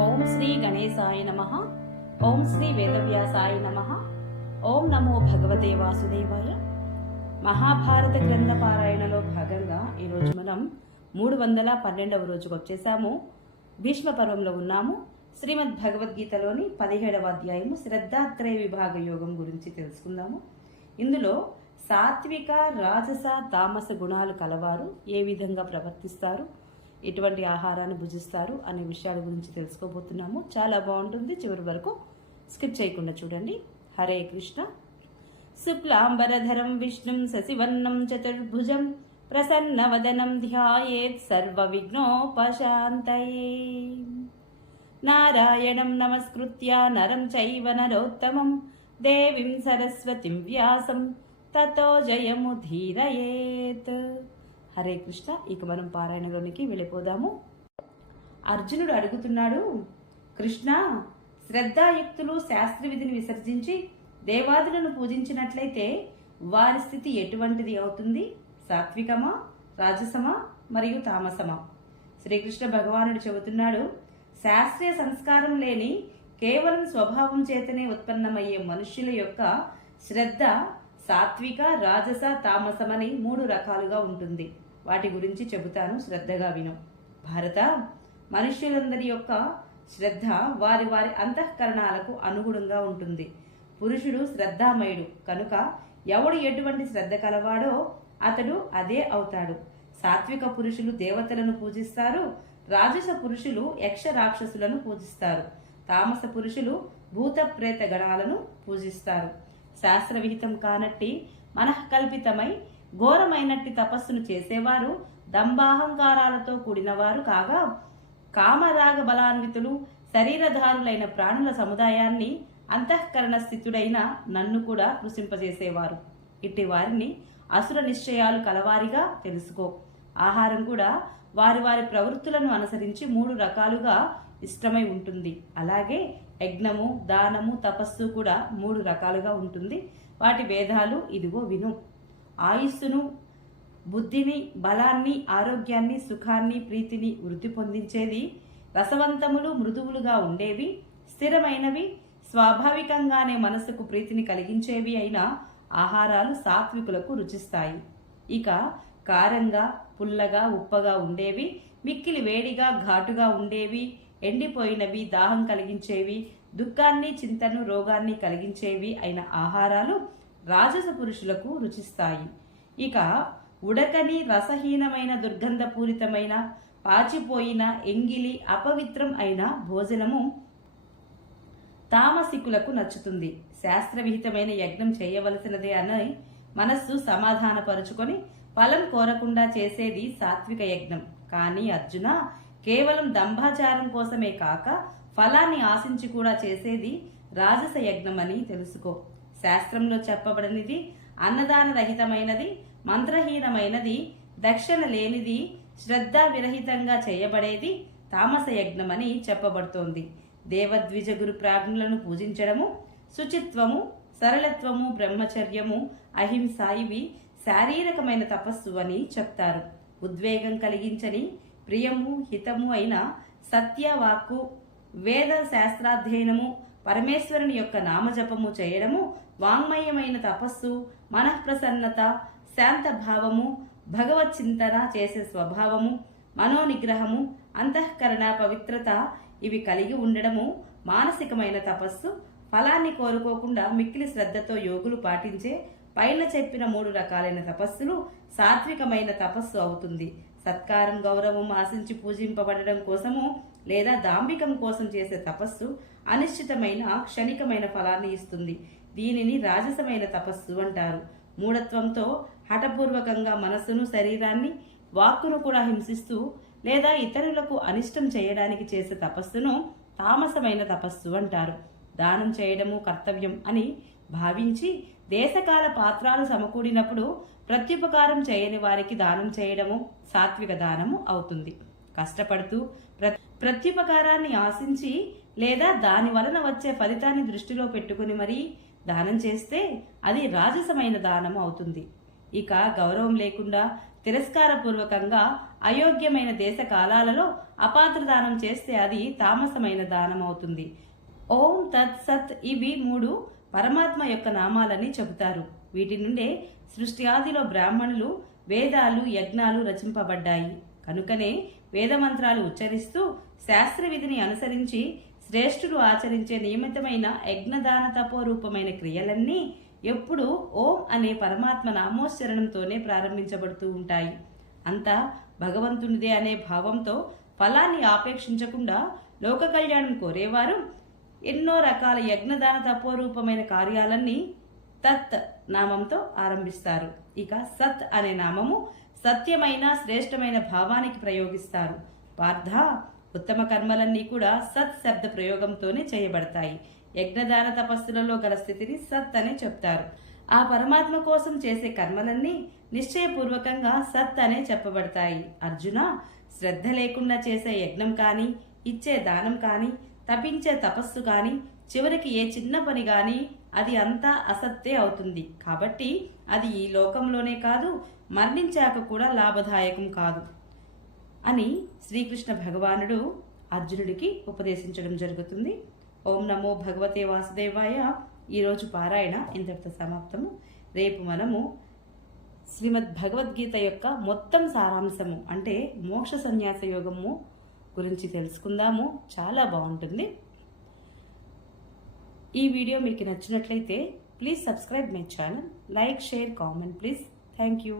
ఓం శ్రీ గణేశాయ నమ. ఓం శ్రీ వేదవ్యాసాయ నమ. ఓం నమో భగవతే వాసుదేవాయ. మహాభారత గ్రంథ పారాయణలో భాగంగా ఈరోజు మనం మూడు వందల పన్నెండవ రోజుకు వచ్చేసాము. భీష్మ పర్వంలో ఉన్నాము. శ్రీమద్ భగవద్గీతలోని పదిహేడవ అధ్యాయము శ్రద్ధాత్రయ విభాగ యోగం గురించి తెలుసుకుందాము. ఇందులో సాత్విక రాజస తామస గుణాలు కలవారు ఏ విధంగా ప్రవర్తిస్తారు? ఎటువంటి ఆహారాన్ని భుజిస్తారు అనే విషయాల గురించి తెలుసుకోబోతున్నాము. చాలా బాగుంటుంది. చివరి వరకు స్కిప్ చేయకుండా చూడండి. హరే కృష్ణ. శుక్లాంబరధరం విష్ణుం శశివర్ణం చతుర్భుజం ప్రసన్నవదనం ధ్యాయేత్ సర్వ విఘ్నోపశాంతయే నారాయణం నమస్కృత్య నరం చైవ నరోత్తమం దేవీం సరస్వతిం వ్యాసం తతో జయముధీరయేత్ హరే కృష్ణ ఇక మనం పారాయణలోనికి వెళ్ళిపోదాము. అర్జునుడు అడుగుతున్నాడు కృష్ణ శ్రద్ధాయుక్తులు శాస్త్ర విధిని విసర్జించి దేవాదులను పూజించినట్లయితే వారి స్థితి ఎటువంటిది అవుతుంది? సాత్వికమా రాజసమా మరియు తామసమా? శ్రీకృష్ణ భగవానుడు చెబుతున్నాడు శాస్త్రీయ సంస్కారం లేని కేవలం స్వభావం చేతనే ఉత్పన్నమయ్యే మనుష్యుల యొక్క శ్రద్ధ సాత్విక రాజస తామసమని మూడు రకాలుగా ఉంటుంది. వాటి గురించి చెబుతాను శ్రద్ధగా విను. భారత మనుష్యులందరి యొక్క శ్రద్ధ వారి వారి అంతఃకరణాలకు అనుగుణంగా ఉంటుంది. పురుషుడు శ్రద్ధామయుడు కనుక ఎవడు ఎటువంటి శ్రద్ధ కలవాడో అతడు అదే అవుతాడు. సాత్విక పురుషులు దేవతలను పూజిస్తారు రాజస పురుషులు యక్ష రాక్షసులను పూజిస్తారు తామస పురుషులు భూత ప్రేత గణాలను పూజిస్తారు. శాస్త్ర విహితం కానట్టి మనఃకల్పితమై ఘోరమైనట్టి తపస్సును చేసేవారు దంబాహంకారాలతో కూడినవారు కాగా కామరాగ బలాన్వితులు శరీరధారులైన ప్రాణుల సముదాయాన్ని అంతఃకరణ స్థితుడైన నన్ను కూడా కృషింపజేసేవారు ఇట్టి వారిని అసుర నిశ్చయాలు కలవారిగా తెలుసుకో. ఆహారం కూడా వారి వారి ప్రవృత్తులను అనుసరించి మూడు రకాలుగా ఇష్టమై ఉంటుంది. అలాగే యజ్ఞము దానము తపస్సు కూడా మూడు రకాలుగా ఉంటుంది. వాటి భేదాలు ఇదిగో విను. ఆయుస్సును బుద్ధిని బలాన్ని ఆరోగ్యాన్ని సుఖాన్ని ప్రీతిని వృద్ధి పొందించేది రసవంతములు మృదువులుగా ఉండేవి స్థిరమైనవి స్వాభావికంగానే మనసుకు ప్రీతిని కలిగించేవి అయిన ఆహారాలు సాత్వికులకు రుచిస్తాయి. ఇక కారంగా పుల్లగా ఉప్పగా ఉండేవి మిక్కిలి వేడిగా ఘాటుగా ఉండేవి ఎండిపోయినవి దాహం కలిగించేవి దుఃఖాన్ని చింతను రోగాన్ని కలిగించేవి అయిన ఆహారాలు రాజస పురుషులకు రుచిస్తాయి. ఇక ఉడకని రసహీనమైన దుర్గంధపూరితమైన పాచిపోయిన ఎంగిలి అపవిత్రం అయిన భోజనము తామసికులకు నచ్చుతుంది. శాస్త్రవిహితమైన యజ్ఞం చేయవలసినదే అని మనస్సు సమాధానపరుచుకొని ఫలం కోరకుండా చేసేది సాత్విక యజ్ఞం. కానీ అర్జున కేవలం దంభాచారం కోసమే కాక ఫలాన్ని ఆశించి కూడా చేసేది రాజస యజ్ఞమని తెలుసుకో. శాస్త్రంలో చెప్పబడినది అన్నదాన రహితమైనది మంత్రహీనమైనది దక్షిణ లేనిది శ్రద్ధ విరహితంగా చేయబడేది తామస యజ్ఞమని చెప్పబడుతోంది. దేవద్విజ గురు ప్రాజ్ఞులను పూజించడము శుచిత్వము సరళత్వము బ్రహ్మచర్యము అహింస ఇవి శారీరకమైన తపస్సు అని చెప్తారు. ఉద్వేగం కలిగించని ప్రియము హితము అయిన సత్యవాక్కు వేద శాస్త్రాధ్యయనము పరమేశ్వరుని యొక్క నామజపము చేయడము వాంగ్మయమైన తపస్సు మనఃప్రసన్నత శాంత భావము భగవత్ చింతన చేసే స్వభావము మనోనిగ్రహము అంతఃకరణ పవిత్రత ఇవి కలిగి ఉండడము మానసికమైన తపస్సు ఫలాన్ని కోరుకోకుండా మిక్కిలి శ్రద్ధతో యోగులు పాటించే పైన చెప్పిన మూడు రకాలైన తపస్సులు సాత్వికమైన తపస్సు అవుతుంది. సత్కారం గౌరవం ఆశించి పూజింపబడడం కోసము లేదా దాంభికం కోసం చేసే తపస్సు అనిశ్చితమైన క్షణికమైన ఫలాన్ని ఇస్తుంది. దీనిని రాజసమైన తపస్సు అంటారు. మూఢత్వంతో హఠపూర్వకంగా మనస్సును శరీరాన్ని వాక్కును కూడా హింసిస్తూ లేదా ఇతరులకు అనిష్టం చేయడానికి చేసే తపస్సును తామసమైన తపస్సు అంటారు. దానం చేయడము కర్తవ్యం అని భావించి దేశకాల పాత్రాలు సమకూడినప్పుడు ప్రత్యుపకారం చేయని వారికి దానం చేయడము సాత్విక దానము అవుతుంది. కష్టపడుతూ ప్ర ప్రత్యుపకారాన్ని ఆశించి లేదా దాని వలన వచ్చే ఫలితాన్ని దృష్టిలో పెట్టుకుని మరీ దానం చేస్తే అది రాజసమైన దానము అవుతుంది. ఇక గౌరవం లేకుండా తిరస్కారపూర్వకంగా అయోగ్యమైన దేశ కాలాలలో అపాత్ర దానం చేస్తే అది తామసమైన దానం అవుతుంది ఓం తత్ సత్ ఇవి మూడు పరమాత్మ యొక్క నామాలని చెబుతారు. వీటి నుండే సృష్టి ఆదిలో బ్రాహ్మణులు వేదాలు యజ్ఞాలు రచింపబడ్డాయి. కనుకనే వేదమంత్రాలు ఉచ్చరిస్తూ శాస్త్ర విధిని అనుసరించి శ్రేష్ఠులు ఆచరించే నియమితమైన యజ్ఞదాన తపోరూపమైన క్రియలన్నీ ఎప్పుడూ ఓం అనే పరమాత్మ నామోచ్చరణంతోనే ప్రారంభించబడుతూ ఉంటాయి. అంతా భగవంతునిదే అనే భావంతో ఫలాన్ని ఆపేక్షించకుండా లోక కళ్యాణం కోరేవారు ఎన్నో రకాల యజ్ఞదాన తపోరూపమైన కార్యాలన్నీ తత్ నామంతో ఆరంభిస్తారు. ఇక సత్ అనే నామము సత్యమైన శ్రేష్టమైన భావానికి ప్రయోగిస్తారు. పార్థ ఉత్తమ కర్మలన్నీ కూడా సత్ శబ్ద ప్రయోగంతోనే చేయబడతాయి. యజ్ఞదాన తపస్సులలో గల స్థితిని సత్ అనే చెప్తారు. ఆ పరమాత్మ కోసం చేసే కర్మలన్నీ నిశ్చయపూర్వకంగా సత్ అనే చెప్పబడతాయి. అర్జున శ్రద్ధ లేకుండా చేసే యజ్ఞం కానీ ఇచ్చే దానం కానీ తపించే తపస్సు కానీ చివరికి ఏ చిన్న పని కానీ అది అంతా అసత్తే అవుతుంది. కాబట్టి అది ఈ లోకంలోనే కాదు మరణించాక కూడా లాభదాయకం కాదు అని శ్రీకృష్ణ భగవానుడు అర్జునుడికి ఉపదేశించడం జరుగుతుంది. ఓం నమో భగవతే వాసుదేవాయ. ఈరోజు పారాయణ ఇంతటితో సమాప్తము. రేపు మనము శ్రీమద్ భగవద్గీత యొక్క మొత్తం సారాంశము అంటే మోక్ష సన్యాస యోగము గురించి తెలుసుకుందాము. చాలా బాగుంటుంది. ఈ వీడియో మీకు నచ్చినట్లయితే please subscribe my channel. Like share comment please. Thank you.